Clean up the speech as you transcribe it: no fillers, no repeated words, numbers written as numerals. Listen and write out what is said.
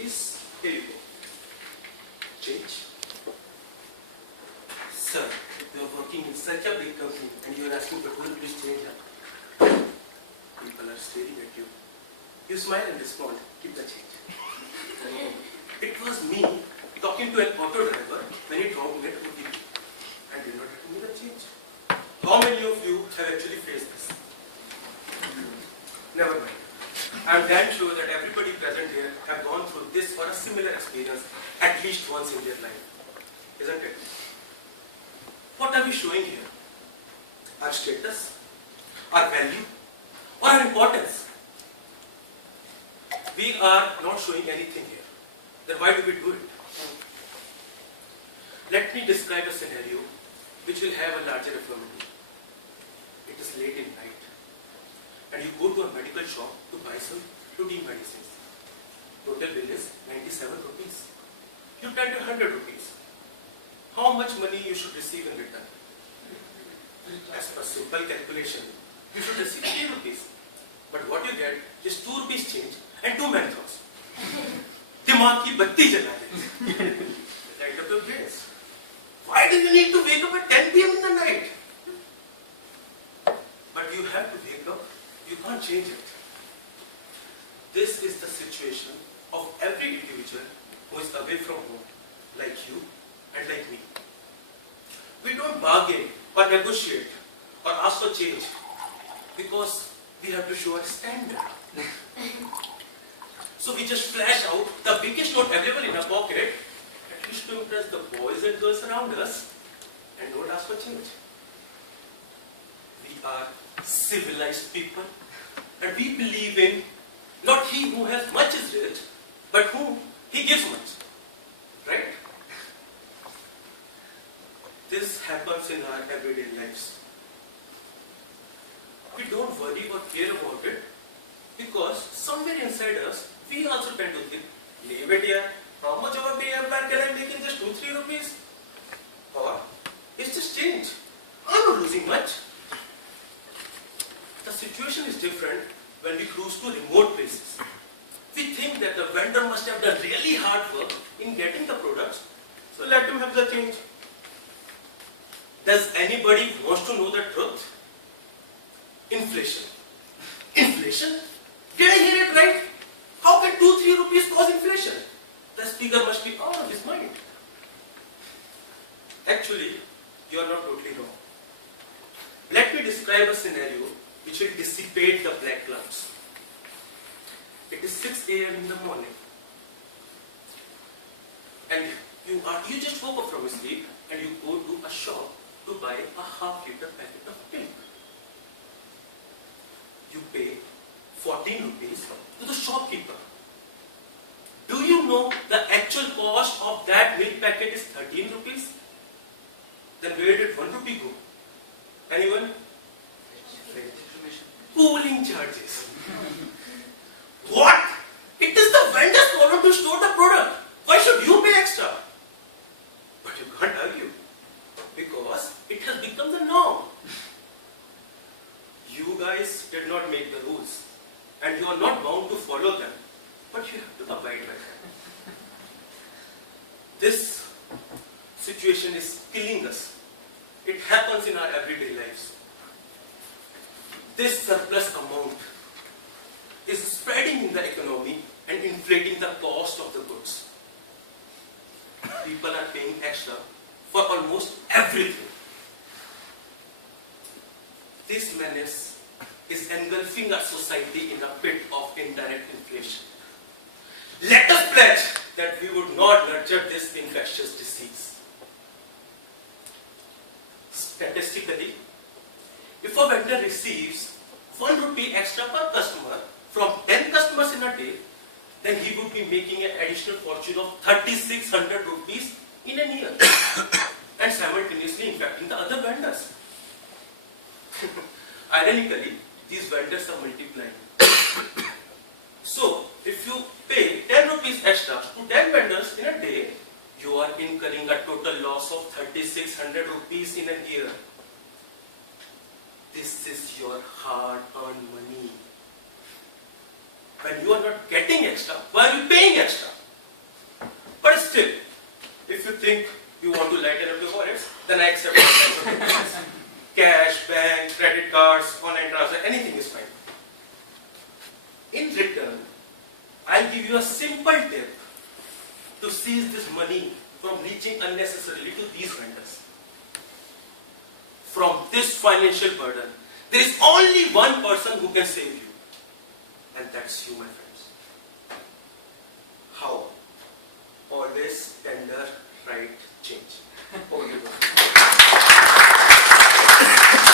is, here you go. Change. Sir, you are working in such a big company and you are asking for 2 rupees change. People are staring at you. You smile and respond, keep the change. It was me talking to an auto driver when he dropped me at OTP and did not return me the change. How many of you have actually faced this? Never mind. I am damn sure that everybody present here have gone through this or a similar experience at least once in their life. Isn't it? What are we showing here? Our status? Our value? Or our importance? We are not showing anything here. Then why do we do it? Let me describe a scenario which will have a larger affirmative. It is late in night and you go to a medical shop to buy some routine medicines. Total bill is 97 rupees. You tell to 100 rupees. How much money you should receive in return? As per simple calculation, you should receive 3 rupees. But what you get is 2 rupees change and 2 menthols. दिमाग की बत्ती जला दे. Light up your brains. Why do you need to wake up at 10 p.m. in the night? But you have to wake up. You can't change it. This is the situation of every individual who is away from home, like you and like me. We don't bargain or negotiate or ask for change because we have to show a standard. So we just flash out the biggest note available in our pocket, at least to impress the boys and girls around us, and don't ask for change. We are civilized people, and we believe in not he who has much is rich, but who he gives much. Right? This happens in our everyday lives. We don't worry or care about it because somewhere inside us, we also tend to think, leave it here. How much of a day empire can I make in just 2-3 rupees? Or, it's just change. I'm not losing much. The situation is different when we cruise to remote places. We think that the vendor must have done really hard work in getting the products, so let him have the change. Does anybody want to know the truth? Inflation. Inflation? Did I hear it right? How can 2-3 rupees cause inflation? The speaker must be out of his mind. Actually, you are not totally wrong. Let me describe a scenario which will dissipate the black clouds. It is 6 a.m. in the morning. And you just woke up from sleep and you go to a shop to buy a half-liter packet of milk. You pay 14 rupees to the shopkeeper. Do you know the actual cost of that milk packet is 13 rupees? Then where did 1 rupee go? Anyone? Cooling charges. What? It is the vendor's problem to store the product. Why should you pay extra? But you can't argue because it has become the norm. You guys did not make the rules and you are not bound to follow them, but you have to abide by them. This situation is killing us. It happens in our everyday lives. This surplus amount is spreading in the economy and inflating the cost of the goods. People are paying extra for almost everything. This menace is engulfing our society in a pit of indirect inflation. Let us pledge that we would not nurture this infectious disease. Statistically, if a vendor receives 1 rupee extra per customer from 10 customers in a day, then he would be making an additional fortune of 3,600 rupees in a year and simultaneously infecting the other vendors. Ironically, these vendors are multiplying. So, if you pay 10 rupees extra to 10 vendors in a day, you are incurring a total loss of 3,600 rupees in a year. This is your hard-earned money. When you are not getting extra, why are you paying extra? think you want to lighten up your wallets, then I accept all kinds of payments. Cash, bank, credit cards, online transfer, anything is fine. In return, I'll give you a simple tip to seize this money from reaching unnecessarily to these vendors. From this financial burden, there is only one person who can save you, and that's you, my friend.